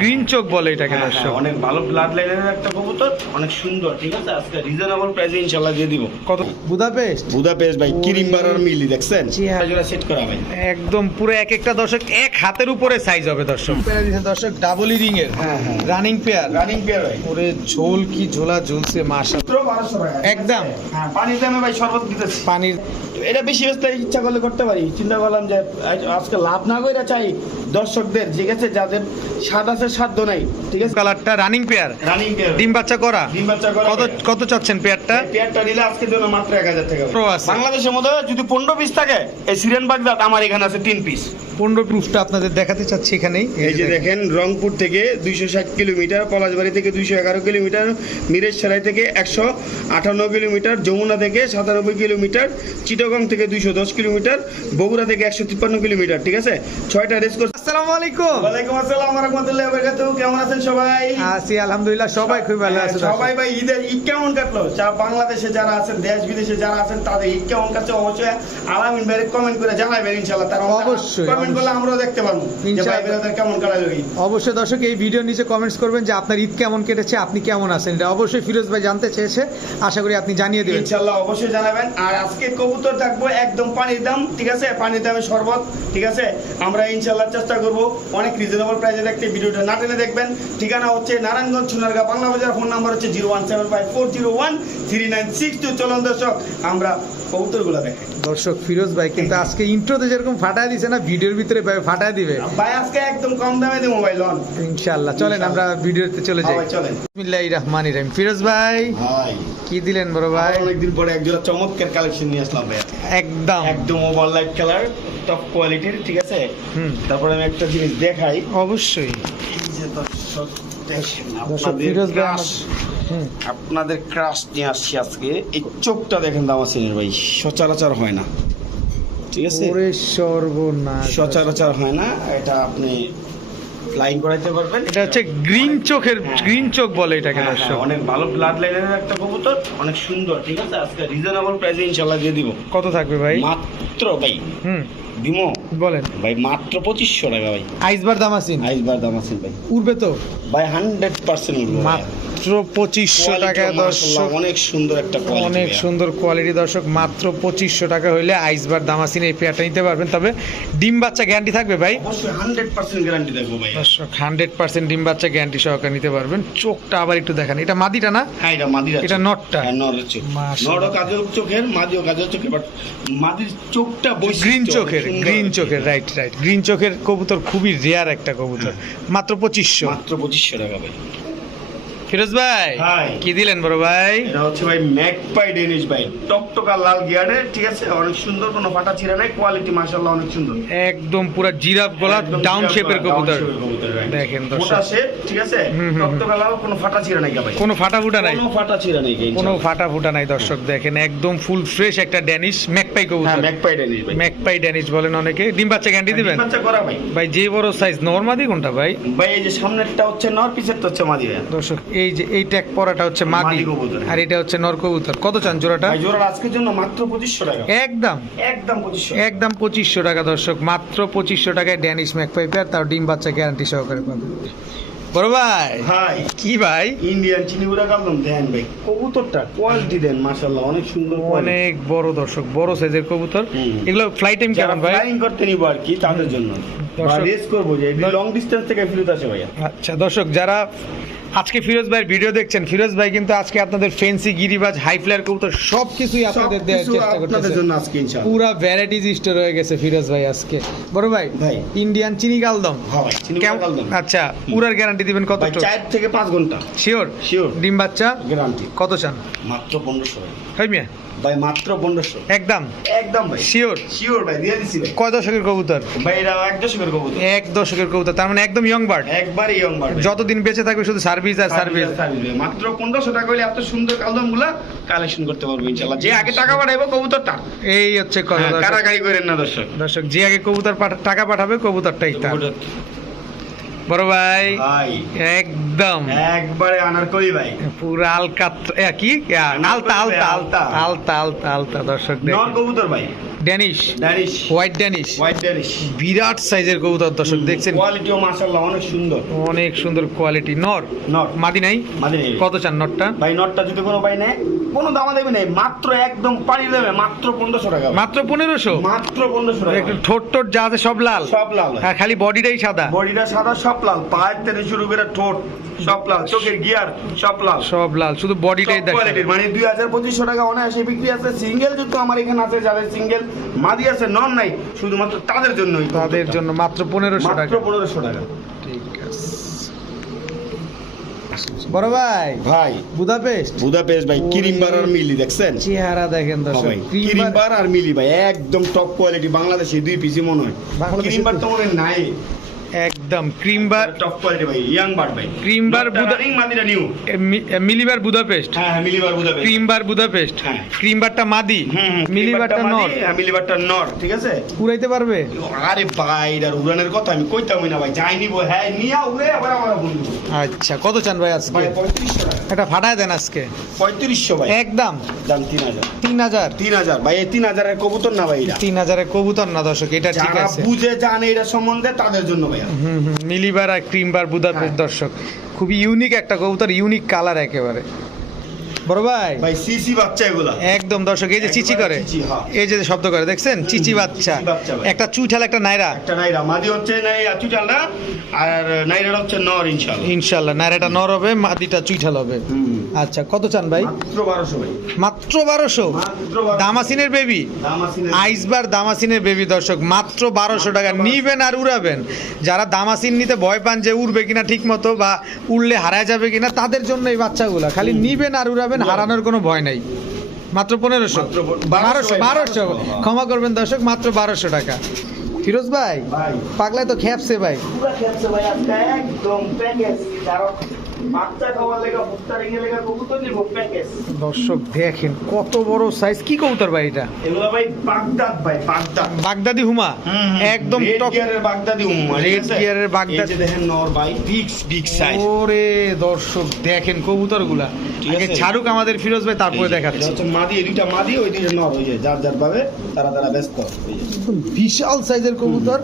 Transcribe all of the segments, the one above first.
Green চোখ বলে এটাকে হ্যাঁ, দর্শক। হ্যাঁ, অনেক ভালো ব্লাড লাইনের একটা কবুতর অনেক সুন্দর ঠিক আছে? আজকে রিজনেবল প্রাইসে ইনশাআল্লাহ দিয়ে দিব। কত? বুদাপেস্ট? বুদাপেস্ট ভাই কিরিম বারার মিলি দেখছেন? হ্যাঁ। জোড়া সেট করা ভাই। একদম পুরো এক একটা দর্শক এক হাতের উপরে সাইজ হবে দর্শক। দর্শক ডাবল রিং এর হ্যাঁ হ্যাঁ। রানিং পেয়ার রানিং পেয়ার ভাই। ওরে ঝোল কি ঝোলা ঝুলছে মাশা মাত্র 1200 টাকা একদম? হ্যাঁ পানির দামে ভাই শরবত দিতেছি। পানির এটা বেশি ব্যস্ত ইচ্ছা করলে করতে পারি। চিন্তা করলাম যে আজকে লাভ না করে চাই দর্শকদের ঠিক আছে যাদের স্বাদ আছে সাধ্য নাই ঠিক আছে? কালারটা রানিং পেয়ার রানিং পেয়ার ডিম বাচ্চা করা? ডিম বাচ্চা করা কত কত চাচ্ছেন পেয়ারটা পেয়ারটা নিলে আজকের জন্য মাত্র এক হাজার টাকা Pro আছে। বাংলাদেশের মধ্যে যদি পনেরো পিস থাকে এই সিরিয়ান বাগদাদ আমার এখানে আছে তিন পিস পনেরো প্রুফটা আপনাদের দেখাতে চাচ্ছি এখানেই। এই যে দেখেন। রংপুর থেকে দুইশো ষাট কিলোমিটার পলাশবাড়ি থেকে দুইশো এগারো কিলোমিটার মিরেজ সেরাই থেকে একশো আটান্ন কিলোমিটার যমুনা থেকে সাতানব্বই কিলোমিটার চিটাগং থেকে দুইশো দশ কিলোমিটার বগুড়া থেকে একশো তিপ্পান্ন কিলোমিটার ঠিক আছে? ছয়টা রেস করছে। আসসালামু আলাইকুম। ওয়ালাইকুম আসসালাম রহমতুল্লাহ বারাকাতুহু কেমন আছেন সবাই? আছি আলহামদুলিল্লাহ সবাই খুব ভালো আছে হ্যাঁ, সবাই ভাই ঈদের ঈদ কেমন কাটলো? যা বাংলাদেশে যারা আছেন দেশ বিদেশে যারা আছেন তাদের ঈদ কেমন কাটছে? অবশ্যই আলামিন ভাই কমেন্ট করে জানাবেন ইনশাআল্লাহ। তারা অবশ্যই, কমেন্ট করলে আমরাও দেখতে পারব যে ভাই ইনশাআল্লাহ। কেমন কাটালো ঈদ। অবশ্যই দর্শক এই ভিডিও নিচে কমেন্টস করবেন যে আপনার ঈদ কেমন কেটেছে আপনি কেমন আছেন? এটা অবশ্যই ফিরোজ ভাই জানতে চেয়েছে আশা করি আপনি জানিয়ে দেবেন। ইনশাআল্লাহ অবশ্যই জানাবেন। আর আজকে কবুতর থাকব একদম পানির দাম ঠিক আছে? পানির দামে শরবত ঠিক আছে? আমরা ইনশাআল্লাহ চেষ্টা করব অনেক রিজনেবল প্রাইসে দেখতে ভিডিওটা না টেনে দেখবেন। ঠিকানা হচ্ছে নারায়ণগঞ্জ সোনারগা বাংলা বাজার। ফোন নাম্বার হচ্ছে zero one seven five four zero one three nine six two. চলন দর্শক আমরা কবুতরগুলো দেখি। দর্শক ফিরোজ ভাই কিন্তু আজকে ইন্ট্রোতে যেরকম ফাটায় দিছে না ভিডিওর ভিতরে ভাই ফাটায় দিবে। ভাই আজকে একদম কম দামে দেবো মোবাইল অন ইনশাআল্লাহ চলেন আমরা ভিডিওতে চলে যাই। সবাই চলেন। বিসমিল্লাহির রহমানির রহিম। ফিরোজ ভাই। ভাই কি দিলেন বড় ভাই? অনেকদিন পরে একজোড়া চমৎকার কালেকশন নিয়ে আসলাম ভাই একদম। একদম ওভার লাইট কালার টপ কোয়ালিটির ঠিক আছে? তারপরে আমি একটা জিনিস দেখাই। অবশ্যই। এই যে দর্শক দেখেন আপনাদের ক্রাশ নিয়ে আসছি আজকে। এই চোখটা দেখেন তো আমার দামাসিনের ভাই সচরাচর হয় না। ঠিক আছে? সর্বনাশ। সচরাচর হয় না। এটা আপনি ফ্লাইং করাইতে পারবেন। এটা হচ্ছে গ্রিন চোখের হ্যাঁ। গ্রিন চোখ বলে এটাকে হ্যাঁ, দর্শক। হ্যাঁ, অনেক ভালো ব্লাড লাইনের একটা কবুতর অনেক সুন্দর ঠিক আছে? আজকে রিজনেবল প্রাইসে ইনশাল্লাহ দিয়ে দিব। কত থাকবে ভাই? মাত্র ভাই হুম। দিমো বলেন। ভাই মাত্র পঁচিশশো টাকা ভাই। আইসবার দাম আছেন আইসবার দাম আছে ভাই। উঠবে তো। ভাই হান্ড্রেড পার্সেন্ট মাত্র পঁচিশশো টাকা দর্শক অনেক সুন্দর একটা অনেক সুন্দর কোয়ালিটি দর্শক মাত্র পঁচিশশো টাকা হইলে আইসবার দামাসিন এই পেয়ারটা নিতে পারবেন। তবে ডিম বাচ্চা গ্যারান্টি থাকবে ভাই? হান্ড্রেড পার্সেন্ট গ্যারান্টি দেখব ভাই। দর্শক হান্ড্রেড পার্সেন্ট ডিম বাচ্চা গ্যারান্টি সহকারে নিতে পারবেন। চোখটা আবার একটু দেখান। এটা মাদিটা না? হ্যাঁ এটা মাদির এটা নটটা। হ্যাঁ নরের চোখ। নরও কাজল চোখের মাদিও কাজল চোখের বাট মাদির চোখটা গ্রিন চোখের। গ্রিন চোখের রাইট রাইট গ্রিন চোখের কবুতর খুবই রেয়ার একটা কবুতর। মাত্র পঁচিশশো। মাত্র পঁচিশশো টাকা ভাই। ফিরোজ ভাই কি দিলেন বড় ভাই? এটা হচ্ছে ভাই ম্যাকপাই ডেনিশ ভাই। টকটকা লাল গিয়ারে ঠিক আছে? অনেক সুন্দর কোনো ফাটা ছিঁড়া নাই। কোয়ালিটি মাশাআল্লাহ অনেক সুন্দর। একদম পুরো জিরাফ গলা ডাউন শেপের কবুতর. দেখেন দর্শক। মোটা shape, ঠিক আছে? টকটকা লাল কোনো ফাটা ছিঁড়া নাই ভাই। কোনো ফাটা ফুটা নাই। কোনো ফাটা ছিঁড়া নাই কোনো ফাটা ফুটা নাই দর্শক দেখেন একদম ফুল ফ্রেশ একটা ড্যানিশ ম্যাকপাই হ্যাঁ ম্যাকপাই ডেনিশ ভাই। ম্যাকপাই ড্যানিশ বলেন অনেকে। ডিম বাচ্চা গ্যারান্টি দিবেন ডিম বাচ্চা করা ভাই। ভাই যে বড় সাইজ নর্মাদি কোনটা ভাই? ভাই এই যে সামনেরটা হচ্ছে নর পিছেরটা হচ্ছে মাদি ভাই। দর্শক এই যে এই ট্যাগ পরাটা হচ্ছে মাদি। কবুতর। আর এটা হচ্ছে নর কবুতর। কত চান জোড়াটা? ভাই জোড়ার আজকের জন্য মাত্র পঁচিশশো টাকা। একদম। একদম পঁচিশশো একদম পঁচিশশো টাকা দর্শক। মাত্র পঁচিশশো টাকায় ড্যানিশ ম্যাকপাই পেয়ার তার ডিম বাচ্চা গ্যারান্টি সহকারে পাবেন। বড় ভাই। ভাই। কি ভাই? ইন্ডিয়ান চিনিগুড়া কালদম দেন ভাই। কবুতরটা কোয়ালিটি দেন মাশাআল্লাহ অনেক সুন্দর অনেক বড় দর্শক বড় সাইজের কবুতর। এগুলো ফ্লাইট টাইম কেমন ভাই? ফ্লাইং করতে নিব আর কি তাদের জন্য। রেস করব যে লং ডিসটেন্স থেকে ফেরত আসে ভাইয়া। আচ্ছা দর্শক যারা আজকে ফিরোজ ভাইয়ের ভিডিও দেখছেন। ফিরোজ ভাই কিন্তু আজকে আপনাদের ফেন্সি গিরিবাজ হাই ফ্লায়ার কবুতর সব কিছুই আপনাদের দেওয়ার চেষ্টা আপনাদের করতেছে। জন্য আজকে ইনশাআল্লাহ। পুরা ভ্যারাইটিজ স্টোর হয়ে গেছে ফিরোজ ভাই আজকে। বড় ভাই ভাই। ইন্ডিয়ান চিনি গালদম। হ্যাঁ ভাই কালদম আচ্ছা পুরার গ্যারান্টি দিবেন কত ভাই চার থেকে পাঁচ ঘণ্টা। শিওর শিওর ডিম বাচ্চা গ্যারান্টি কত চান? মাত্র পনেরোশো ভাই হয় মিয়া? ভাই মাত্র একদম। একদম ভাই। শিওর শিওর ভাই দিয়ে দিছি ভাই। কয় দশকের কবুতর? ভাই এটা এক দশকের কবুতর। এক দশকের কবুতর তার মানে একদম ইয়ং বার্ড একবারে ইয়ং বার যতদিন বেঁচে থাকবে শুধু সার্ভিস আর সার্ভিস মাত্র পনেরোশো টাকা হলে এত সুন্দর কালদমগুলা কালেকশন করতে পারব যে আগে টাকা পাঠাইবো কবুতরটা। এই হচ্ছে কথা হ্যাঁ, কারাকারি করেন না দর্শক। দর্শক যে আগে কবুতর টাকা পাঠাবে কবুতরটাই তার। বড় ভাই? ভাই। একদম। একবারে আনার ভাই। পুরো আলকা কি? আলতা আলতা। আলতা। আলতা আলতা আলতা দর্শক নর কবুতর ভাই। Danish. Danish. White Danish. White Danish. বিরাট সাইজের কবুতর দর্শক দেখছেন। কোয়ালিটিও মাশাআল্লাহ অনেক সুন্দর। অনেক সুন্দর কোয়ালিটি নর। নট মাদি নাই? মাদি নেই। কত চান নটটা? ভাই নটটা যদি কোনো ভাই নেয় কোনো দামা দেবে নেই মাত্র একদম পানি দেবে মাত্র পনেরোশো টাকা। মাত্র পনেরোশো? মাত্র পনেরোশো টাকা। একটু ঠোঁট টোট যা আছে সব লাল? সব লাল। আর খালি বডিটাই সাদা। বডিটা সাদা সব লাল। পায়ের থেকে শুরু করে ঠোঁট সব লাল। চোখের গিয়ার সব লাল। সব লাল শুধু বডিটাই মানে দুই হাজার পঁচিশশো টাকা অনায়াসে বিক্রি আছে। সিঙ্গেল জুতো আমার এখানে আছে যাদের সিঙ্গেল মাদি আছে নন নাই। শুধুমাত্র তাদের জন্য তাদের জন্য মাত্র পনেরোশো টাকা। পনেরোশো টাকা। বড় ভাই ভাই। বুদাপেস্ট? বুদাপেস্ট ভাই কিরিমবার আর মিলি দেখছেন? চেহারা দেখেন তো দর্শক ভাই কিরিমবার আর মিলি ভাই একদম টপ কোয়ালিটি বাংলাদেশে দুই পিসি মনে হয়। কিরিমবার তো মনে নাই। একদম। ক্রিমবার টপ কোয়ালিটি ভাই ইয়াং বার্ড ভাই। রানিং মাদিরা নিউ মিলিবার বুদাপেস্ট। হ্যাঁ হ্যাঁ মিলিবার বুদাপেস্ট। ক্রিমবার বুদাপেস্ট। হ্যাঁ। ক্রিমবারটা মাদি। মিলিবারটা নর। মিলিবারটা নর ঠিক আছে? উড়াইতে পারবে? আরে ভাই এটার উড়ানের কথা আমি কইতাম না ভাই যাই নিব হ্যাঁ নিয়া উড়ে আবার আমার বন্ধু আচ্ছা কত চান ভাই আজকে? ভাই টাকা। এটা ফাটায় দেন আজকে। পঁয়ত্রিশশো ভাই। একদম। দাম তিন হাজার। তিন হাজার? তিন হাজার। ভাই এই তিন হাজারের কবুতর না ভাই এটা। তিন হাজারের কবুতর না দর্শক এটা ঠিক যারা আছে। বুঝে জানে এটা সম্বন্ধে তাদের জন্য ভাইয়া। হুম হুম মিলিবার আর ক্রিমবার বুদাপেস্ট হ্যাঁ। দর্শক খুবই ইউনিক একটা কবুতর ইউনিক কালার একেবারে বড় ভাই। ভাই সিসি বাচ্চা এগুলা। একদম দর্শক এই যে চিচি করে। হ্যাঁ। এই যে শব্দ করে দেখছেন? চিচি বাচ্চা। একটা চুইঠাল একটা নাইরা একটা নাইরা মাদি হচ্ছে নাই চুটালটা আর নাইরাটা হচ্ছে নর ইনশাল্লাহ ইনশাল্লাহ নাইরাটা নর হবে মাদিটা চুইঠাল হবে। আচ্ছা কত চান ভাই? মাত্র বারোশো ভাই। মাত্র বারোশো? 1200 দামাসিনের বেবি? আইসবার দামাসিনের বেবি দর্শক মাত্র বারোশো টাকা। নিবেন আর উড়াবেন। যারা দামাসিন নিতে ভয় পান যে উড়বে কিনা ঠিক মতো বা উড়লে হারায় যাবে কিনা তাদের জন্য এই বাচ্চাগুলা। খালি নিবেন আর উড়াবেন হারানোর কোনো ভয় নাই। মাত্র পনেরোশো। বারোশো বারোশো। ক্ষমা করবেন দর্শক মাত্র বারোশো টাকা। ফিরোজ ভাই পাগলায় তো খেপছে ভাই। পুরা ভাই একদম প্যাকেজ দর্শক দেখেন কত বড় সাইজ কি কবুতর ভাই এটা? ভাই বাগদাদ ভাই বাগদাদ। বাগদাদি হুমা? একদম টপ গিয়ারের বাগদাদি উম্মা Red gear বাগদাদ- দেখেন নর ভাই বিগ বিগ সাইজ ওরে দর্শক দেখেন কবুতরগুলা ঠিক আগে ছাড়ুক আমাদের ফিরোজ ভাই তারপরে দেখাচ্ছি। হচ্ছে মাদি এই দুইটা মাদি ওই দুইটা নর ওই যে যার যার ভাবে তারা তারা ব্যস্ত। ওই যে। একদম বিশাল সাইজের কবুতর।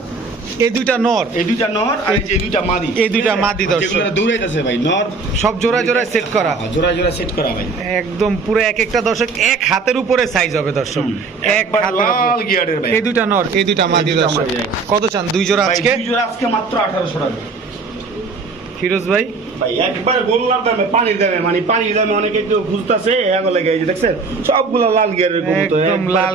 এই দুইটা নর। এই দুইটা নর আর এই দুইটা মাদি। এই দুইটা মাদি দর্শক। দৌড়াইতেছে ভাই নর। সব জোড়া জোড়া সেট করা। জোড়া জোড়ায় জোড়ায় সেট করা ভাই। একদম পুরো এক একটা দর্শক এক হাতের উপরে সাইজ হবে দর্শক। এক লাল গিয়ারের ভাই। এই দুইটা নর এই দুইটা মাদি দর্শক। কত চান? দুই জোড়া আজকে? দুই জোড়া আজকে মাত্র আঠারোশো টাকা। ফিরোজ ভাই? ভাই একবার গোল্লার দামে পানির দামে মানে পানির দামে অনেকে একটু খুঁজতেছে এগো লেগে এই যে দেখছেন সবগুলো লাল গিয়ারের কবুতর একদম লাল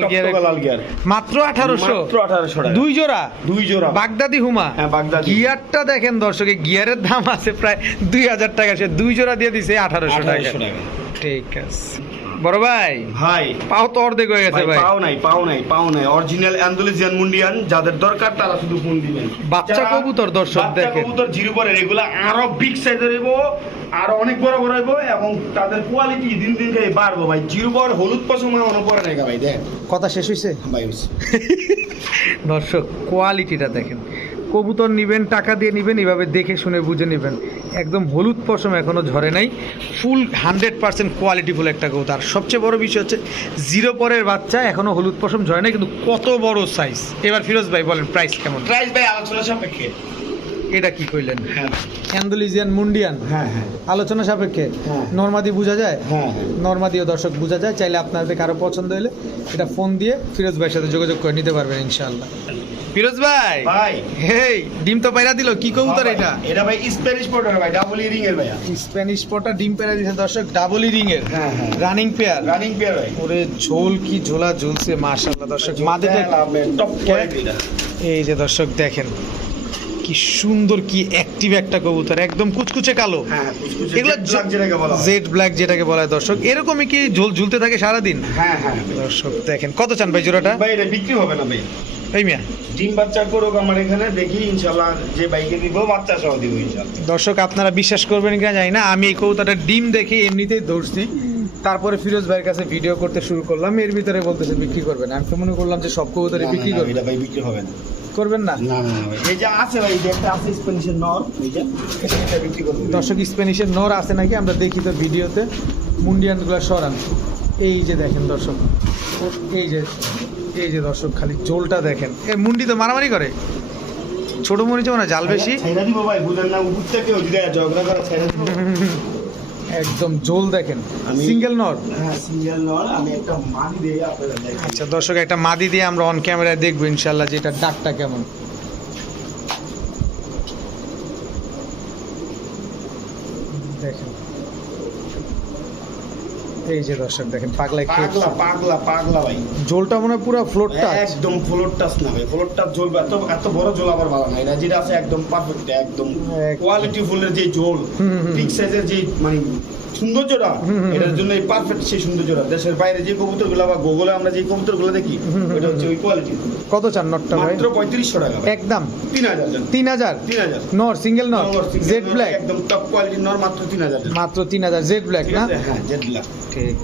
গিয়ার। মাত্র টাকা। দুই জোড়া? দুই জোড়া। বাগদাদি হুমা? হ্যাঁ, বাগদাদি। গিয়ারটা দেখেন দর্শক গিয়ারের দাম আছে প্রায় দুই হাজার টাকা সে দুই জোড়া দিয়ে দিছে আঠারোশো টাকা। আঠারোশো টাকা। ঠিক আছে। বড় ভাই ভাই। পাও তো অর্ধেক হয়ে গেছে ভাই পাও নাই পাও নাই পাও নাই। অরিজিনাল অ্যান্ডালুজিয়ান মুন্ডিয়ান যাদের দরকার তারা শুধু ফোন দিবেন। বাচ্চা কবুতর দর্শক বাচ্চা কবুতর জিরো পরে এগুলো আরও বিগ সাইজের হইব আরও অনেক বড় বড় হইব এবং তাদের কোয়ালিটি দিন দিন করে বাড়বো ভাই। জিরো পর হলুদ পশম মনে পড়ে নাই ভাই দেখ। কথা শেষ হয়েছে ভাই দর্শক কোয়ালিটিটা দেখেন। কবুতর নিবেন, টাকা দিয়ে নিবেন, এভাবে দেখে শুনে বুঝে নেবেন। একদম হলুদ পশম এখনও ঝরে নাই। ফুল হান্ড্রেড পার্সেন্ট কোয়ালিটিফুল একটা কবুতর। সবচেয়ে বড় বিষয় হচ্ছে জিরো পরের বাচ্চা এখনও হলুদ পশম ঝরে নাই, কিন্তু কত বড় সাইজ এবার ফিরোজ ভাই বলেন প্রাইস কেমন? প্রাইস ভাই আলোচনা সাপেক্ষে। এটা কি কইলেন? হ্যাঁ। অ্যান্ডোলিজিয়ান মুন্ডিয়ান? হ্যাঁ হ্যাঁ। আলোচনা সাপেক্ষে? হ্যাঁ। নর্মাদি বোঝা যায়? হ্যাঁ নর্মাদিও দর্শক বোঝা যায় চাইলে আপনাদের কারও পছন্দ হলে এটা ফোন দিয়ে ফিরোজ ভাইয়ের সাথে যোগাযোগ করে নিতে পারবেন ইনশাআল্লাহ। ফিরোজ ভাই! ভাই। হেই ডিম তো পাইরা দিল কি কবুতর এটা? এটা ভাই স্প্যানিশ পোর্টার ভাই ডাবল ইরিং এর ভাইয়া। স্প্যানিশ ডিম পেয়ারা দিছে দর্শক ডাবল রিং এর। হ্যাঁ হ্যাঁ। রানিং পেয়ার রানিং পেয়ার ভাই। ওরে ঝোল কি ঝোলা ঝুলছে মাশাআল্লাহ দর্শক। মাদেতে টপ এই যে দর্শক দেখেন। কি সুন্দর কি অ্যাক্টিভ একটা কবুতর একদম কুচকুচে কালো। হ্যাঁ এগুলো। জেড ব্ল্যাক যেটাকে বলা হয়। দর্শক এরকমই কি ঝোল ঝুলতে থাকে সারাদিন? হ্যাঁ হ্যাঁ। দর্শক দেখেন কত চান ভাই জোড়াটা? ভাই এটা বিক্রি হবে না ভাই। এই মিয়া। ডিম বাচ্চা করুক আমার এখানে দেখি ইনশাল্লাহ যে বাইকে দিব বাচ্চা সহ দিব ইনশাল্লাহ। দর্শক আপনারা বিশ্বাস করবেন কিনা জানি না আমি এই কবুতরটা ডিম দেখে এমনিতেই ধরছি। তারপরে ফিরোজ ভাইয়ের কাছে ভিডিও করতে শুরু করলাম এর ভিতরে বলতেছে বিক্রি করবেন আমি তো মনে করলাম যে সব কবুতরে বিক্রি করবে। এটা ভাই বিক্রি হবে না। করবেন না? এই যে আছে ভাই একটা আছে স্প্যানিশের নর দর্শক স্প্যানিশের নর আছে নাকি? আমরা দেখি তো ভিডিওতে। মুন্ডিয়ানগুলো সরান। এই যে দেখেন দর্শক এই যে এই যে দর্শক খালি জোলটা দেখেন। এ মুন্ডি তো মারামারি করে। ছোট মরিচে মানে জাল বেশি। ছেড়ে দিব ভাই বুঝেন না উপর থেকে ঝগড়া করে ছেড়ে দিব। একদম জোল দেখেন। সিঙ্গেল নর? হ্যাঁ সিঙ্গেল নর। আমি একটা দিয়ে আপনাদের আচ্ছা দর্শক একটা মাদি দিয়ে আমরা অন ক্যামেরায় দেখব ইনশাল্লাহ যে এটা ডাকটা কেমন দেখেন এই যে দর্শক দেখেন পাগলা পাগলা পাগলা পাগলা ভাই। জোলটা মনে পুরো ফ্লোর টাচ একদম ফ্লোর টাচ না ভাই ফ্লোর টাচ ঝোল এত এত বড় ঝোল আবার ভালো না এটা যেটা আছে একদম পারফেক্ট একদম কোয়ালিটি ফুলের যে ঝোল। বিগ সাইজের যে মানে সৌন্দর্যটা এটার জন্য এই পারফেক্ট সেই সৌন্দর্যটা। দেশের বাইরে যে কবুতরগুলো বা গুগলে আমরা যে কবুতরগুলো দেখি ওটা হচ্ছে ওই কোয়ালিটি কত চান নটটা ভাই? মাত্র পঁয়ত্রিশশো টাকা একদম। তিন হাজার জন। তিন হাজার? তিন হাজার। নর সিঙ্গেল নর? জেড ব্ল্যাক একদম টপ কোয়ালিটির নর মাত্র তিন হাজার জন। মাত্র তিন হাজার জেড ব্ল্যাক না? হ্যাঁ জেড ব্ল্যাক ঠিক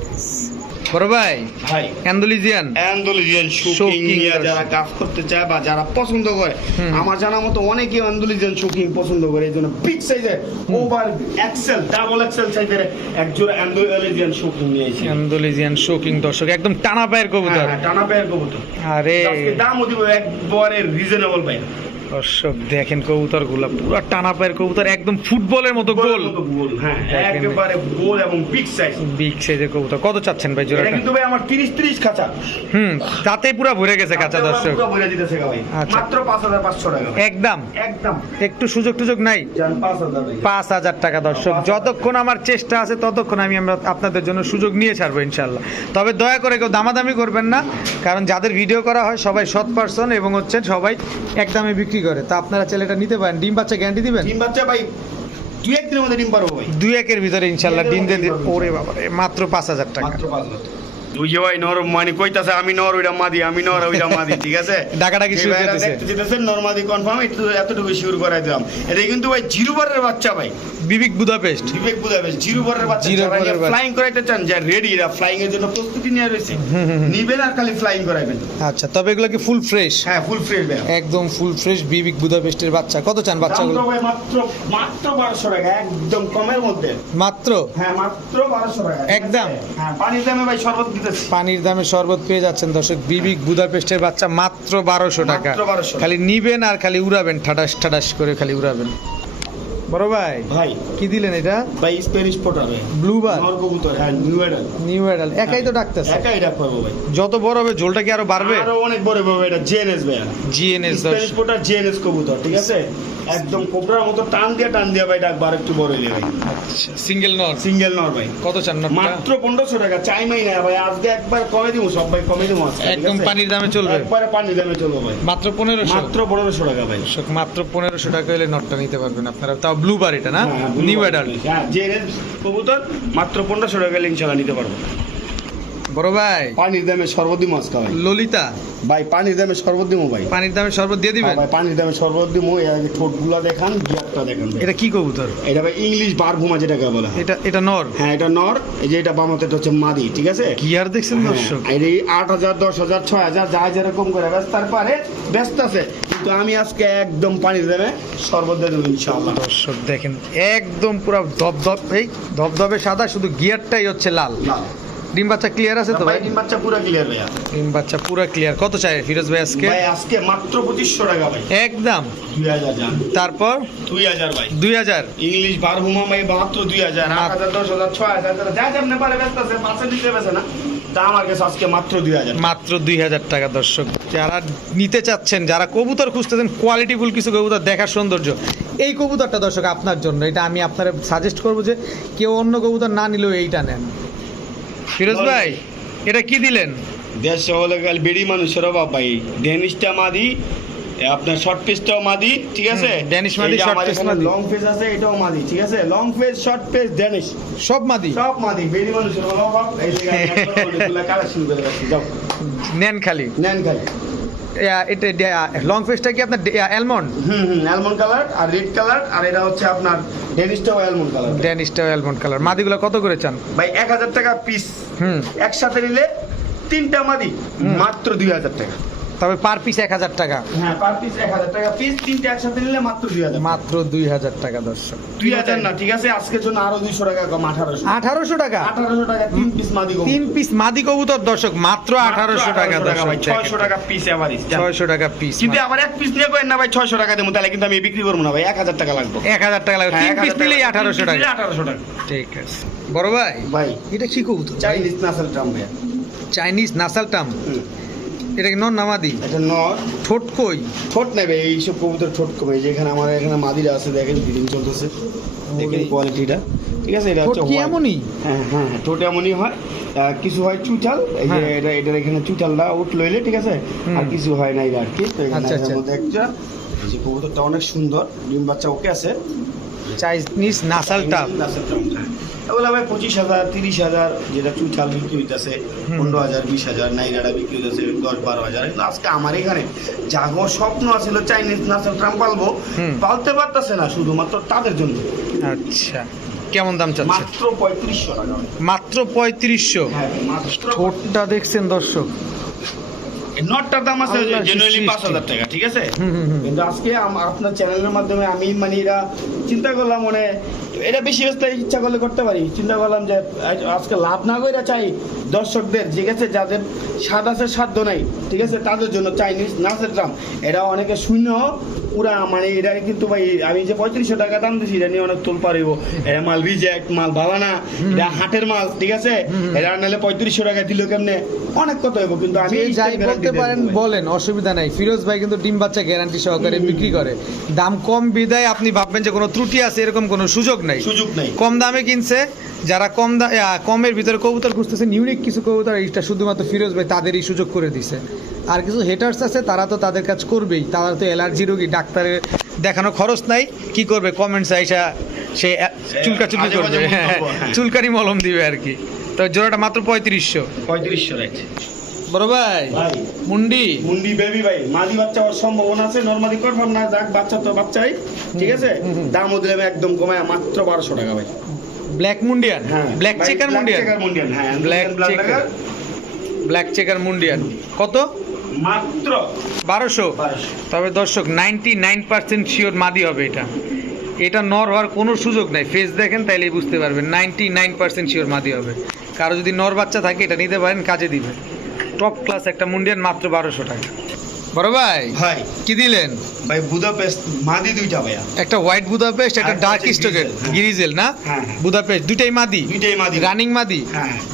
বড় ভাই ভাই। অ্যান্ডোলিজিয়ান? অ্যান্ডোলিজিয়ান Shocking শুকিং নিয়ে দর্শক। যারা কাজ করতে চায় বা যারা পছন্দ করে আমার জানা মতো অনেকেই অ্যান্ডোলিজিয়ান শুকিং পছন্দ করে এই জন্য বিগ সাইজের ওভার এক্সেল ডাবল এক্সেল সাইজের এক জোড়া অ্যান্ডোলিজিয়ান শুকিং নিয়েছি অ্যান্ডোলিজিয়ান শোকিং দর্শক একদম টানা পায়ের কবুতর। হ্যাঁ, টানা পেয়ার কবুতর। আরে। দিব একবারে রিজনেবল ভাই। দর্শক দেখেন কবুতরগুলা পুরো টানা পায়ের কবুতর একদম ফুটবলের মতো গোল। হ্যাঁ একেবারে গোল এবং বিগ সাইজ বিগ সাইজের কবুতর। কত চাচ্ছেন ভাই জোড়াটা? কিন্তু ভাই আমার 30 30 খাঁচা। হুম তাতে পুরো ভরে গেছে কাঁচা দর্শক। পুরো বলে দিতেছে ভাই। আচ্ছা। মাত্র 5500 টাকা। একদম। একদম। একটু সুযোগ টুযোগ নাই? জান 5000 ভাই। পাঁচ হাজার টাকা দর্শক। যতক্ষণ আমার চেষ্টা আছে ততক্ষণ আমি আমরা আপনাদের জন্য সুযোগ নিয়ে ছাড়বো ইনশাল্লাহ তবে দয়া করে কেউ দামাদামি করবেন না কারণ যাদের ভিডিও করা হয় সবাই সৎ পার্সন এবং হচ্ছে সবাই একদমে বিক্রি করে। তা আপনারা ছেলেটা নিতে পারেন। ডিম বাচ্চা গ্যারান্টি দিবেন? ডিম বাচ্চা ভাই দুই একদিনের মধ্যে ডিম পারব ভাই। দুই একের ভিতরে ইনশাল্লাহ ডিম দিয়ে। ওরে বাবা মাত্র পাঁচ হাজার টাকা। মাত্র পাঁচ হাজার যে ভাই নর মানে কইতাছে আমি নর ওইটা মাদি আমি নর ওইটা মাদি ঠিক আছে? ডাকাডাকি শুরু এই করতেছে। নর মাদি কনফার্ম একটু এতটুকু শিওর করাই দিলাম। এটা কিন্তু ভাই জিরো বারের বাচ্চা ভাই। বিবিক বুদাপেস্ট। বিবেক বুঝাবে জিরো বারের বাচ্চা জিরো বারের ফ্লাইং করাইতে চান যা রেডি এরা ফ্লাইং এর জন্য প্রস্তুতি নিয়ে রয়েছে। নিবেন আর খালি ফ্লাইং করাইবেন। আচ্ছা তবে এগুলো কি ফুল ফ্রেশ হ্যাঁ ফুল ফ্রেশ ভাই। একদম ফুল ফ্রেশ বিবিক বুদাপেস্টের বাচ্চা। কত চান বাচ্চাগুলো? মাত্র মাত্র বারোশো টাকা একদম কমের মধ্যে। মাত্র? হ্যাঁ মাত্র বারোশো টাকা। একদম? হ্যাঁ পানির দামে ভাই শরবত পানির দামে শরবত পেয়ে যাচ্ছেন দর্শক বিবিক বুদাপেস্টের বাচ্চা মাত্র বারোশো টাকা। খালি নিবেন আর খালি উড়াবেন ঠাডাস ঠাডাস করে খালি উড়াবেন। বড় ভাই ভাই। কি দিলেন এটা? ভাই স্প্যানিশ পোটার ব্লু বার কবুতর হ্যাঁ নিউ এডাল নিউ অ্যাডাল একাই তো ডাকতেছে। একাই এটা পাবো ভাই। যত বড় হবে ঝোলটা কি আরও বাড়বে? আরও অনেক বড় বড় এটা জেএনএস ভাই। জিএনএস স্প্যানিশ পোটার জেএনএস কবুতর ঠিক আছে? একদম কোবরার মতো টান দিয়ে টান দিয়ে ভাই ডাক বার একটু বড় হইলে ভাই। আচ্ছা সিঙ্গেল নর? সিঙ্গেল নর ভাই। কত চান নটটা মাত্র পনেরোশো টাকা চাইমাই না ভাই আজকে একবার কমে দিব সব ভাই কমে দিব আজকে, একদম? পানির দামে চলবে। একবারে পানির দামে চলবে ভাই। মাত্র পনেরোশো? মাত্র পনেরোশো টাকা ভাই। মাত্র পনেরোশো টাকা হলে নটটা নিতে পারবেন আপনারা। তাও ব্লু বার এটা না? হ্যাঁ, নিউ ball অ্যাডাল police। হ্যাঁ জেএনএস কবুতর মাত্র পনেরোশো টাকা হলে ইনশাল্লাহ নিতে পারব। বড় ভাই। পানির দামে সর্বদিন মাছ খাওয়াই ললিতা। ভাই পানির দামে শরবত দিমো ভাই। পানির দামে শরবত দিয়ে দিবেন? হ্যাঁ ভাই পানির দামে শরবত দিমো। এর আগে ঠোঁটগুলো দেখান গিয়ারটা দেখান এটা কি কবুতর? এটা ভাই ইংলিশ বারভুমা যেটাকে বলা। এটা এটা নর? হ্যাঁ এটা নর। এই যে এটা বামতে এটা হচ্ছে মাদি ঠিক আছে? আর দেখছেন দর্শক? হ্যাঁ, এই আট হাজার দশ হাজার ছয় হাজার যা যেরকম করে ব্যস্ত পারে ব্যস্ত আছে। কিন্তু আমি আজকে একদম পানির দামে শরবত দিয়ে দেবো ইনশাআল্লাহ। দর্শক দেখেন একদম পুরো ধবধব এই ধপ ধবধবে সাদা শুধু গিয়ারটাই হচ্ছে লাল। লাল। ডিম বাচ্চা ক্লিয়ার আছে তো ভাই ভাই? ডিম বাচ্চা পুরো ক্লিয়ার ভাইয়া। ডিম বাচ্চা পুরো ক্লিয়ার কত চাই ফিরোজ ভাই আজকে? ভাই আজকে মাত্র পঁচিশশো টাকা ভাই। একদম। দুই হাজার যান তারপর? দুই হাজার ভাই। দুই হাজার। ইংলিশ বারভুমা ভাই মাত্র দুই হাজার। আট হাজার দশ হাজার যা যা আপনি পারে ব্যস্ত আছে পাঁচে দিতে পারছে না তা আমার কাছে আজকে মাত্র দুই হাজার। মাত্র দুই হাজার টাকা দর্শক। যারা নিতে চাচ্ছেন যারা কবুতর খুঁজতেছেন কোয়ালিটিফুল কিছু কবুতর দেখার সৌন্দর্য। এই কবুতরটা দর্শক আপনার জন্য। এটা আমি আপনার সাজেস্ট করব যে কেউ অন্য কবুতর না নিলেও এইটা নেন। ফিরোজ ভাই এটা কি দিলেন? দেশ হলে গেল বেড়ি মানুষের অভাব ভাই। ডেনিশটা মাদি আপনার শর্ট পেজটাও মাদি ঠিক আছে? ডেনিশ মাদি, শর্ট পেজ মাদি। লং পেজ আছে এটাও মাদি ঠিক আছে? Long face short face Danish সব মাদি? সব মাদি বেড়ি মানুষের অভাব। এই জায়গায় কালেকশন করে যাও। নেন খালি। নেন এটা লং ফেসটা কি আপনার অ্যালমন্ড হুম হুম অ্যালমন্ড কালার আর রেড কালার আর এটা হচ্ছে আপনার ডেনিস্টা অ্যালমন্ড কালার ডেনিস্টা অ্যালমন্ড কালার মাদিগুলো কত করে চান? ভাই এক হাজার টাকা পিস হুম। একসাথে নিলে তিনটা মাদি মাত্র দুই হাজার টাকা। তবে পার পিস এক হাজার টাকা। হ্যাঁ পার পিস এক হাজার টাকা। পিস তিনটে একসাথে নিলে মাত্র দুই হাজার মাত্র দুই হাজার টাকা দর্শক। দুই হাজার না ঠিক আছে? আজকের জন্য আরও দুইশো টাকা কম আঠারোশো। আঠারোশো টাকা? আঠারোশো টাকা তিন পিস মাদি তিন পিস মাদি কবুতর দর্শক মাত্র আঠারোশো টাকা দর্শক ছয়শো টাকা পিস ছয়শো টাকা পিস কিন্তু আবার এক পিস নিয়ে করেন না ভাই ছয়শো টাকা দেবো। তাহলে কিন্তু আমি বিক্রি করব না ভাই। এক হাজার টাকা লাগবে। এক হাজার টাকা লাগবে। তিন পিস নিলেই আঠারোশো টাকা। আঠারোশো টাকা। ঠিক আছে। বড় ভাই ভাই। এটা কি কবুতর? চাইনিজ নাসাল ট্রাম ভাইয়া চাইনিজ নাসাল টাম হুম। এটা কি নামাদি এটা নর। ঠোঁট কই? ঠোঁট নেবে এইসব কবুতর ঠোঁট কমে। যেখানে আমার এখানে মাদিরা আছে দেখেন ব্রিডিং চলতেছে। দেখেন কোয়ালিটিটা ঠিক আছে এটা হচ্ছে এমনই? হ্যাঁ হ্যাঁ হ্যাঁ, ঠোঁট এমনই হয়। কিছু হয় চুটাল এই যে হ্যাঁ। এটা এটার এখানে চুটালটা উঠ লইলে ঠিক আছে? আর কিছু হয় না এটা আর কি। তো এখানে আচ্ছা, আচ্ছা। মধ্যে একটা যে কবুতরটা অনেক সুন্দর। ডিম বাচ্চা ওকে আছে। চাইনিজ নাসাল টাম এগুলো ভাই পঁচিশ হাজার তিরিশ হাজার যেটা চুচাল বিক্রি হইতেছে পনেরো হাজার বিশ হাজার নাইরাটা বিক্রি হইতেছে দশ বারো হাজার। আজকে আমার এখানে জাগো স্বপ্ন আছিল চাইনিজ নাসাল ট্রাম পালবো। পালতে পারতেছে না শুধুমাত্র তাদের জন্য। আচ্ছা। কেমন দাম চাচ্ছে মাত্র পঁয়ত্রিশশো টাকা। মাত্র পঁয়ত্রিশশো? হ্যাঁ ঠোঁটটা দেখছেন দর্শক। নটটার দাম আছে জেনুয়ালি পাঁচ হাজার টাকা ঠিক আছে? কিন্তু আজকে আপনার চ্যানেলের মাধ্যমে আমি মানে এরা চিন্তা করলাম মানে এটা বেশি ব্যস্ত ইচ্ছা করলে করতে পারি। চিন্তা করলাম যে আজকে লাভ না করে চাই দর্শকদের ঠিক আছে যাদের স্বাদ আছে সাধ্য নাই ঠিক আছে? তাদের জন্য চাইনিজ নাচের দাম। এটা অনেকে শূন্য পুরা মানে এটা কিন্তু ভাই আমি যে পঁয়ত্রিশশো টাকা দাম দিছি এটা নিয়ে অনেক তুল পারিব এটা মাল রিজেক্ট মাল ভালো না এটা হাটের মাল ঠিক আছে। এটা নাহলে পঁয়ত্রিশশো টাকা দিল কেমনে? অনেক কত হইব কিন্তু আমি যাই বলতে পারেন বলেন অসুবিধা নাই। ফিরোজ ভাই কিন্তু ডিম বাচ্চা গ্যারান্টি সহকারে বিক্রি করে। দাম কম বিদায় আপনি ভাববেন যে কোনো ত্রুটি আছে এরকম কোনো সুযোগ নাই। সুযোগ নাই। কম দামে কিনছে যারা কম কমের ভিতরে কবুতর খুঁজতেছেন ইউনিক কিছু কবুতর এইটা শুধুমাত্র ফিরোজ ভাই তাদেরই সুযোগ করে দিছে। আর কিছু হেটার্স আছে তারা তো তাদের কাজ করবেই। তারা তো অ্যালার্জি রোগী ডাক্তারের দেখানো খরচ নাই। কি করবে? কমেন্টস আইসা সে চুলকা বাজে করবে। চুলকানি মলম দিবে আর কি। তো জোড়াটা মাত্র পঁয়ত্রিশশো। পঁয়ত্রিশশো রাইট। বড় ভাই ভাই। মুন্ডি। মুন্ডি বেবি ভাই মাদি বাচ্চা হওয়ার সম্ভাবনা আছে নর্মালি কনফার্ম না যাক বাচ্চা তো বাচ্চাই ঠিক আছে। দামও দিলাম একদম কমায় মাত্র বারোশো টাকা ভাই। ব্ল্যাক মুন্ডিয়ান হ্যাঁ ব্ল্যাক চেকার মুন্ডিয়ান হ্যাঁ ব্ল্যাক চেকার ব্ল্যাক চেকার মুন্ডিয়ান কত? মাত্র বারোশো? বারোশো। তবে দর্শক নাইনটি নাইন পার্সেন্ট শিওর মাদি হবে এটা। এটা নর হওয়ার কোনো সুযোগ নাই। ফেস দেখেন তাইলেই বুঝতে পারবেন। নাইনটি নাইন পার্সেন্ট শিওর মাদি হবে। কারও যদি নর বাচ্চা থাকে এটা নিতে পারেন কাজে দিবে। টপ ক্লাস একটা মুন্ডিয়ান মাত্র বারোশো টাকা। বড় ভাই ভাই। কি দিলেন? ভাই বুদাপেস্ট মাদি দুইটা ভাইয়া। একটা হোয়াইট বুদাপেস্ট একটা ডার্ক স্টকের গ্রিজেল, হ্যাঁ। না? হ্যাঁ, হ্যাঁ। বুদাপেস্ট দুইটাই মাদি? দুইটাই মাদি। রানিং মাদি?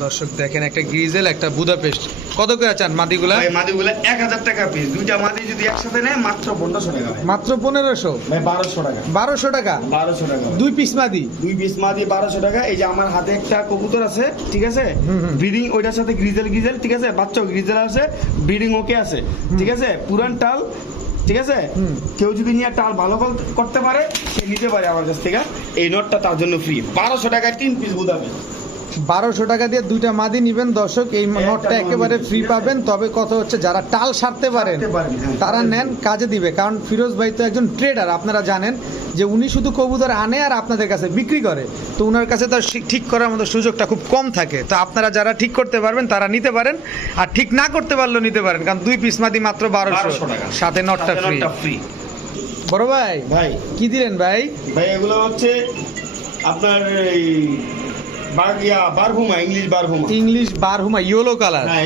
দর্শক দেখেন একটা গ্রিজেল একটা বুদাপেস্ট। কত করে চান মাদিগুলা? ভাই মাদিগুলো এক হাজার টাকা পিস দুইটা মাদি যদি একসাথে নেয় মাত্র পনেরোশো টাকা মাত্র পনেরোশো? ভাই বারোশো টাকা। বারোশো টাকা? বারোশো টাকা দুই পিস মাদি? দুই পিস মাদি বারোশো টাকা। এই যে আমার হাতে একটা কবুতর আছে ঠিক আছে। ব্রিডিং ওইটার সাথে গ্রিজেল গ্রিজেল ঠিক আছে? বাচ্চাও গ্রিজেল আছে ব্রিডিং ওকে আছে ঠিক আছে? পুরান টাল ঠিক আছে? কেউ যদি নিয়ে টাল ভালো ফল করতে পারে সে নিতে পারে আমার কাছ থেকে। এই নোটটা তার জন্য ফ্রি বারোশো টাকায় তিন পিস বুঝাবে বারোশো টাকা দিয়ে দুইটা মাদি নিবেন দর্শক। এই নোটটা একেবারে ফ্রি পাবেন। তবে কথা হচ্ছে যারা টাল সারতে পারেন হ্যাঁ। তারা নেন কাজে দিবে। কারণ ফিরোজ ভাই তো একজন ট্রেডার আপনারা জানেন যে উনি শুধু কবুতর আনে আর আপনাদের কাছে বিক্রি করে। তো উনার কাছে তো আর ঠিক করার মতো সুযোগটা খুব কম থাকে। তো আপনারা যারা ঠিক করতে পারবেন তারা নিতে পারেন। আর ঠিক না করতে পারলেও নিতে পারেন কারণ দুই পিস মাদি মাত্র বারোশো। টাকা। সাথে নটটা ফ্রি বড় ভাই ভাই। কি দিলেন ভাই? ভাই এগুলো হচ্ছে আপনার এই ইংলিশ বারহুমা ইংলিশ বারহুমা ইয়েলো কালার হ্যাঁ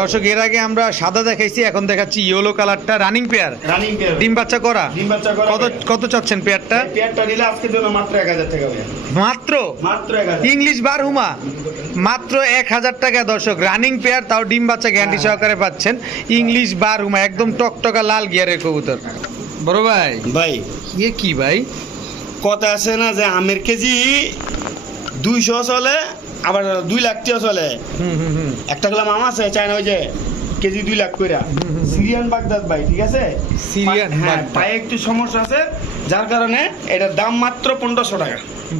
দর্শক এর আগে আমরা সাদা দেখাইছি এখন দেখাচ্ছি ইয়েলো কালারটা রানিং পেয়ার রানিং পেয়ার ডিম বাচ্চা করা। ডিম বাচ্চা করা কত কত চাচ্ছেন পেয়ারটা পেয়ারটা নিলে আজকের জন্য মাত্র টাকা ইংলিশ বারহুমা মাত্র এক হাজার টাকা দর্শক রানিং পেয়ার তাও ডিম বাচ্চা গ্যারান্টি। সহকারে পাচ্ছেন। ইংলিশ বারহুমা একদম টকটকা লাল গিয়ারের কবুতর। বড় ভাই। ভাই। ইয়ে কি ভাই? কথা আছে না যে আমের কেজি দুইশো চলে আবার দুই লাখ চলে। হুম হুম হুম। একটা গুলা মামা আছে চায়না ওই যে কেজি দুই লাখ হুম। সিরিয়ান বাগদাদ ভাই ঠিক আছে? সিরিয়ান হ্যাঁ। পায়ে একটু সমস্যা আছে যার কারণে এটার দাম মাত্র পনেরোশো টাকা।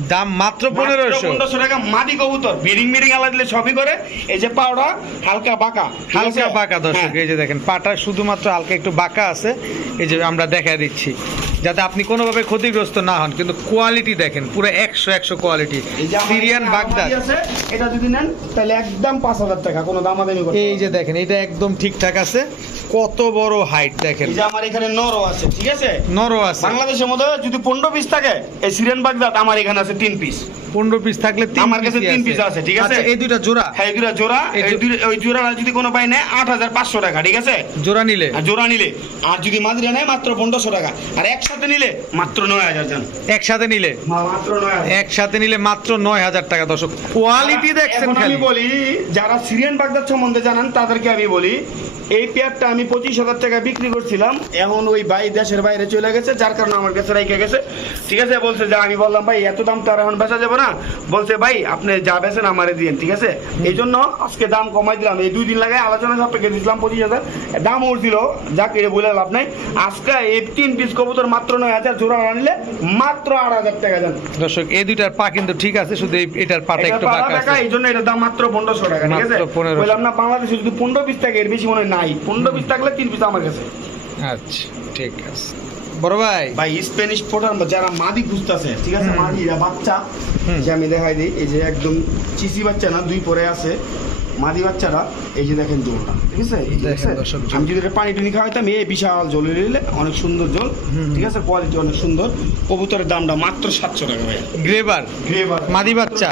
দাম মাত্র পনেরোশো। পনেরোশো টাকা মাটি কবুতর। বিডিং মিডিং আলা দিলে সবই করে। এই যে পাউডার হালকা বাঁকা। হালকা বাঁকা দর্শক হ্যাঁ। এই যে দেখেন পাটা শুধুমাত্র হালকা একটু বাঁকা আছে। এই যে আমরা দেখা দিচ্ছি। যাতে আপনি কোনোভাবে ক্ষতিগ্রস্ত না হন কিন্তু কোয়ালিটি দেখেন পুরো একশো একশো কোয়ালিটি সিরিয়ান বাগদাদ। আছে এটা যদি নেন তাহলে একদম পাঁচ হাজার টাকা কোনো দামাদামি করতে এই যে দেখেন এটা একদম ঠিকঠাক আছে। কত বড় হাইট দেখেন। এই যে আমার এখানে নরও আছে ঠিক আছে? নরও আছে। বাংলাদেশের মধ্যে যদি পনেরো পিস থাকে এই সিরিয়ান বাগদাদ আমার এখানে আছে তিন পিস পনেরো পিস থাকলে আমার কাছে piece-ই তিন piece আছে, ঠিক আছে? আচ্ছা, এই দুইটা জোড়া? হ্যাঁ এই দুটা জোড়া। এই দুই- ওই জোড়া যদি কোনো পাই নেয় আট হাজার পাঁচশো টাকা ঠিক আছে? জোড়া নিলে? আর জোড়া নিলে। আর যদি মাদিরা নেয় মাত্র পনেরোশো টাকা। আর একসাথে নিলে মাত্র নয় হাজার জান। একসাথে নিলে? মাত্র নয় হাজার। একসাথে নিলে মাত্র নয় হাজার টাকা দর্শক। কোয়ালিটি দেখছেন খালি আমি বলি যারা সিরিয়ান বাগদাদ সম্বন্ধে জানান তাদেরকে আমি বলি এই পেয়ারটা আমি পঁচিশ হাজার টাকা বিক্রি করছিলাম। এখন ওই ভাই দেশের বাইরে চলে গেছে যার কারণে আমার কাছে রেখে গেছে। ঠিক আছে বলছে যে আমি বললাম ভাই এত দাম তো আর এখন বেচা যাবে না। বলছে ভাই আপনি যা বেছেন আমারে দিয়েন ঠিক আছে? এই জন্য আজকে দাম কমাই দিলাম। এই দুই দিন লাগে আলোচনা সাপেক্ষে দিয়েছিলাম পঁচিশ হাজার। দাম উঠছিল যাক এটা বলে লাভ নাই। আজকে এই তিন পিস কবুতর মাত্র নয় হাজার জোড়া আনিলে মাত্র আট হাজার টাকা যান দর্শক এই দুইটার পা কিন্তু ঠিক আছে শুধু এটার পাটা একটু বাঁকা টাকা, আছে এই জন্য এটার দাম মাত্র পনেরোশো টাকা ঠিক আছে? বললাম না বাংলাদেশে যদি পনেরো পিস থাকে এর বেশি মনে হয় নাই। পনেরো পিস থাকলে তিন পিস আমার কাছে। আচ্ছা ঠিক আছে। বড় ভাই। ভাই স্প্যানিশ ফোটার যারা মাদি খুঁজতেছে ঠিক আছে। মাদি এরা বাচ্চা যে আমি দেখাই দিই এই যে একদম চিসি বাচ্চা না দুই পরে আছে। মাদি বাচ্চারা এই যে দেখেন জলটা ঠিক আছে? এই। আমি যদি পানি টুনি খাওয়াইতাম এই বিশাল জল নিলে অনেক সুন্দর জল। ঠিক আছে? কোয়ালিটি অনেক সুন্দর। কবুতরের দামটা মাত্র সাতশো টাকা ভাই গ্রেবার গ্রেভার মাদি বাচ্চা।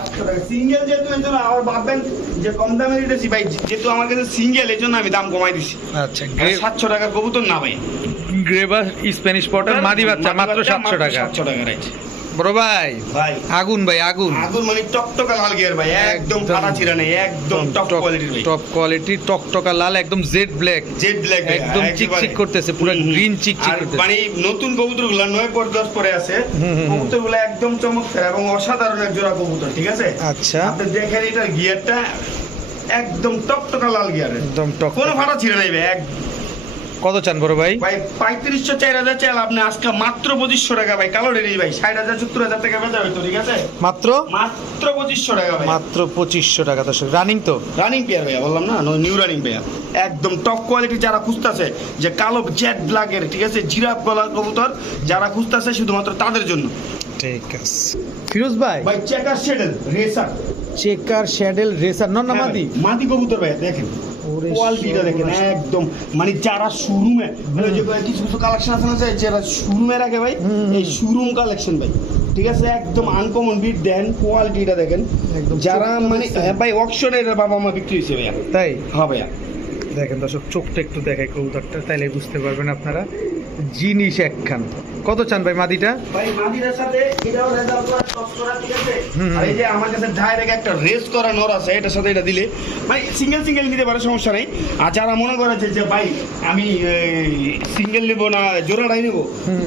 সিঙ্গেল যেহেতু এর জন্য আবার ভাববেন যে কম দামে দিতেছি ভাই যেহেতু আমার কাছে সিঙ্গেল এই জন্য আমি দাম কমাই দিছি। আচ্ছা সাতশো টাকার কবুতর না ভাই গ্রেবার স্প্যানিশ পটার মাদি বাচ্চা মাত্র সাতশো টাকা। সাতশো টাকা রাইট বড় ভাই ভাই। আগুন ভাই আগুন। আগুন মানে টকটকা লাল গিয়ার ভাই একদম ফাটা ছিড়া নেই একদম টপ কোয়ালিটির ভাই। টপ কোয়ালিটি টকটকা লাল একদম জেড ব্ল্যাক জেড ব্ল্যাক একদম চিকচিক করতেছে, পুরো green চিকচিক করতেছে। মানে নতুন কবুতরগুলা নয় পর দশ পরে আছে। কবুতরগুলা একদম চমৎকার এবং অসাধারণ এক জোড়া কবুতর ঠিক আছে? আচ্ছা। আপনি দেখেন এটার গিয়ারটা একদম টকটকা লাল গিয়ার একদম টক কোনো ফাটা ছিড়ে নাই ভাই এক কত চান বড় ভাই? ভাই পঁয়ত্রিশশো চার হাজার চাল। আপনি আজকে মাত্র পঁচিশশো টাকা ভাই। কালো ডেলি ভাই। ষাট হাজার সত্তর হাজার টাকা বেচা হইতো ঠিক আছে? মাত্র? মাত্র পঁচিশশো টাকা ভাই। মাত্র পঁচিশশো টাকা দর্শক। রানিং তো? রানিং পেয়ার ভাইয়া বললাম না? নিউ রানিং পেয়ার একদম টপ কোয়ালিটি যারা খুঁজতেছে যে কালো জেড ব্ল্যাকের ঠিক আছে? জিরাফ গলা কবুতর যারা খুঁজতেছে শুধুমাত্র তাদের জন্য। ঠিক আছে। ফিরোজ ভাই? ভাই checker saddle racer checker saddle racer নন না মাদি? মাদি কবুতর ভাই দেখেন। কোয়ালিটিটা দেখেন একদম। মানে যারা শোরুমে মানে যে কিছু কিছু কালেকশন আছে না যারা শোরুমে রাখে ভাই। এই শোরুম কালেকশন ভাই ঠিক আছে? একদম আনকমন বিট দেন কোয়ালিটিটা দেখেন। যারা মানে? হ্যাঁ ভাই অকশনের বাবা মা বিক্রি হয়েছে ভাইয়া। তাই? হ্যাঁ ভাইয়া। দেখেন দর্শক চোখটা একটু দেখায় কবুতরটা তাইলে বুঝতে পারবেন আপনারা। জিনিস একখান। কত চান ভাই মাদিটা? ভাই মাদিরার সাথে এটাও রেজাল্ট করা টপ করা ঠিক আছে? আর এই যে আমার কাছে ডাইরেক্ট একটা রেস করা নর আছে এটার সাথে এটা দিলে। ভাই সিঙ্গেল সিঙ্গেল নিতে পারে সমস্যা নেই। আর যারা মনে করে যে ভাই আমি সিঙ্গেল নেব না জোড়াটাই নেব।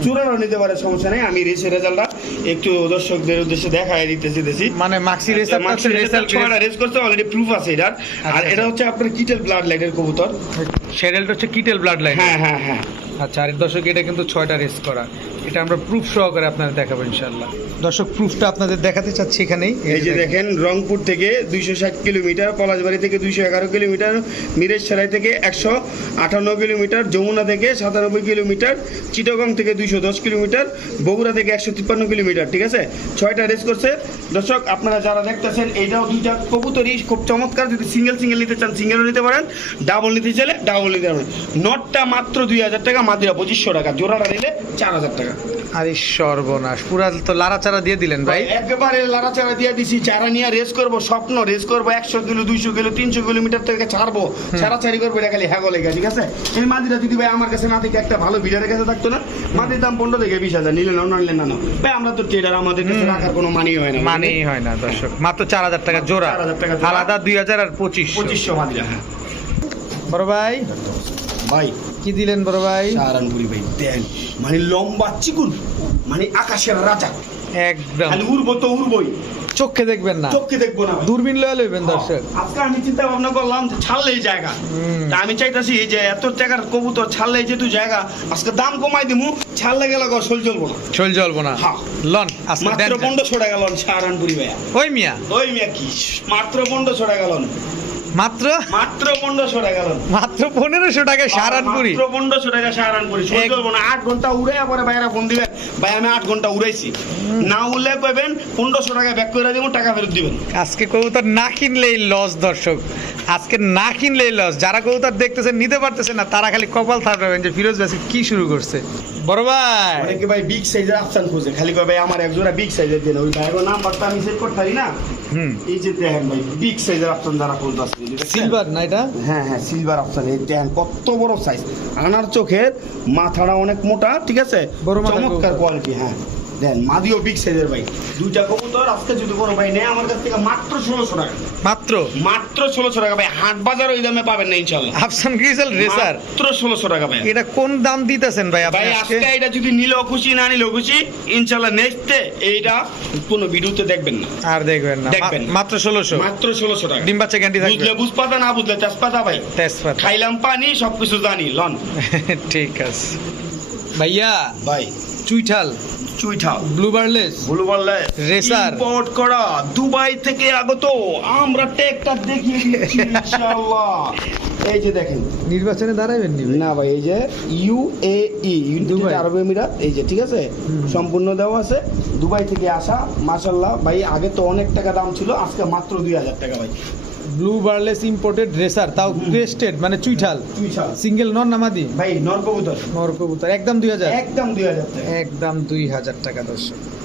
জোড়াটাও নিতে পারে সমস্যা নেই। আমি রেসের রেজাল্টটা একটু দর্শকদের উদ্দেশ্যে দেখাই দিতেছি দিতেছি মানে মাক্সি রেসার মাক্সি রেসার ছয়টা রেস করতে অলরেডি প্রুফ আছে এটার। আর আচ্ছা, এটা হচ্ছে আপনার কিটেল ব্লাড লাইটের কবুতর। শ্যাডেলটা হচ্ছে কিটেল ব্লাড লাইন হ্যাঁ হ্যাঁ হ্যাঁ। আচ্ছা আর দর্শক এটা কিন্তু ছয়টা রেস করা। এটা আমরা প্রুফ সহকারে আপনাদের দেখাবো ইনশাল্লাহ দর্শক প্রুফটা আপনাদের দেখাতে চাচ্ছি এখানেই। এই যে দেখেন রংপুর থেকে দুইশো ষাট কিলোমিটার পলাশবাড়ি থেকে দুইশো এগারো কিলোমিটার মিরেজ সেরাই থেকে একশো আটান্ন কিলোমিটার যমুনা থেকে সাতানব্বই কিলোমিটার চিটাগং থেকে দুইশো দশ কিলোমিটার বগুড়া থেকে একশো তিপ্পান্ন কিলোমিটার ঠিক আছে? ছয়টা রেস করছে। দর্শক আপনারা যারা দেখতেছেন এইটাও দুইটা কবুতরই খুব চমৎকার। যদি সিঙ্গেল সিঙ্গেল নিতে চান সিঙ্গেলও নিতে পারেন ডাবল নিতে চাইলে ডাবল নিতে পারেন নটটা মাত্র দুই হাজার টাকা মাদিরা পঁচিশশো টাকা। জোড়াটা নিলে চার হাজার টাকা। আরে সর্বনাশ পুরা তো লাড়াচাড়া দিয়ে দিলেন ভাই। একেবারে লাড়াচাড়া দিয়ে দিছি। চারা নিয়ে রেস করব স্বপ্ন রেস করব। একশো কিলো দুইশো কিলো তিনশো কিলোমিটার থেকে ছাড়বো। ছাড়াছাড়ি করব এটা খালি হ্যাগো লেগে ঠিক আছে? এই মাদিরা যদি ভাই আমার কাছে না থেকে একটা ভালো বিডারের কাছে থাকতো না মাদির দাম পনেরো থেকে বিশ হাজার নিলে না নিলে না ভাই আমরা তো ট্রেডার আমাদের কাছে রাখার কোনো মানি হয় না মানেই হয় না দর্শক। মাত্র চার হাজার টাকা জোড়া। 4,000 টাকা জোড়া। আলাদা দুই হাজার আর পঁচিশ পঁচিশশো মাদিরা হ্যাঁ। বড় ভাই? ভাই। কি দিলেন বড় ভাই? সাহারানপুরি ভাই দেন। মানে লম্বা চিকুন মানে আকাশের রাজা। একদম। খালি উড়বো তো উড়বই। চোখে দেখবেন না। চোখকে দেখব না দূরবীন লয়ে লইবেন দর্শক। আজকে আমি চিন্তা ভাবনা করলাম যে ছাড়লে এই জায়গা তা আমি চাইতাছি যে এত টাকার কবুতর ছাড়লে যেহেতু জায়গা আজকে দাম কমাই দিমু। ছাড়লে গেলে ঘর শোল চলবো না। চল জ্বলবো না। হ্যাঁ। লন আজকে মাত্র পনেরোশো টাকা লন সাহারানপুরি ভাইয়া। ওই মিয়া। ওই মিয়া কি? মাত্র পনেরোশো টাকা লন। মাত্র? মাত্র পনেরোশো টাকা মাত্র পনেরোশো টাকায় সারানপুরি পনেরোশো টাকা সারানপুরি সহ্য করব না আট ঘণ্টা উড়ে পরে ভাইরা ফোন দিবেন ভাই আমি আট ঘণ্টা উড়াইছি। না উড়লে কইবেন পনেরোশো টাকা ব্যাক করে দেবো টাকা ফেরত দিবেন। আজকে কবুতর না কিনলেই লস দর্শক। আজকে না কিনলেই লস যারা কবুতর দেখতেছেন নিতে পারতেছে না তারা খালি কপাল থাকবেন যে ফিরোজ ভাই কি শুরু করছে। বড় ভাই। অনেকে ভাই বিগ সাইজের আফসান খুঁজে। খালি ভাই আমার একজোড়া বিগ সাইজের দেন। ওই ভাই নাম্বারটা আমি সেভ করতে পারি না? এই যে দেখেন ভাই বিগ সাইজের আফসান যারা খুঁজতে আসছে সিলভার না এটা? হ্যাঁ হ্যাঁ সিলভার অপশন এই দেখেন কত বড় সাইজ আনার চোখের মাথাটা অনেক মোটা ঠিক আছে? চমৎকার কোয়ালিটি হ্যাঁ। দেন মাদিও বিগ সাইজের ভাই দুইটা কবুতর আজকে যদি কোনো ভাই নেয় আমার কাছ থেকে মাত্র ষোলোশো টাকা। মাত্র? মাত্র ষোলোশো টাকা ভাই হাট বাজার ওই দামে পাবেন না ইনশাল্লাহ আফসান গ্রিজেল রেসার? মাত্র ষোলোশো টাকা ভাই। এটা কোন দাম দিতেছেন ভাই ভাই আজকে? এটা যদি নিলেও খুশি না নিলেও খুশি ইনশাল্লাহ নেক্সটে এইটা কোনো ভিডিওতে দেখবেন না। আর দেখবেন না। দেখবেন মাত্র ষোলোশো? মাত্র ষোলোশো টাকা। ডিম বাচ্চা গ্যান্ডি থাকবে। বুঝলে বুঝপাতা না বুঝলে তেজপাতা ভাই। তেজপাতা। খাইলাম পানি সবকিছু জানি লন। ঠিক আছে। ভাইয়া ভাই। চুইঠাল। চুইঠাল ব্লু বার্লেস ভুল বললে ইম্পোর্ট করা দুবাই থেকে আগত। আমরা টেকটা দেখিয়ে দিচ্ছি ইনশাআল্লাহ। এই যে দেখেন। নির্বাচনে দাঁড়াবেন নি না ভাই এই যে ইউএই ইউনাইটেড দুবাই। আরব এমিরাত এই যে ঠিক আছে? সম্পূর্ণ দেওয়া আছে। দুবাই থেকে আসা মাশাল্লাহ ভাই আগে তো অনেক টাকা দাম ছিল আজকে মাত্র দুই হাজার টাকা ভাই। ব্লু বার্লেস ইম্পোর্টেড রেসার তাও ক্রেস্টেড মানে চুইঠাল। চুইঠাল। সিঙ্গেল নন নামাদি? ভাই নর কবুতর। নর কবুতর একদম দুই হাজার। একদম দুই হাজার একদম দুই হাজার টাকা দর্শক।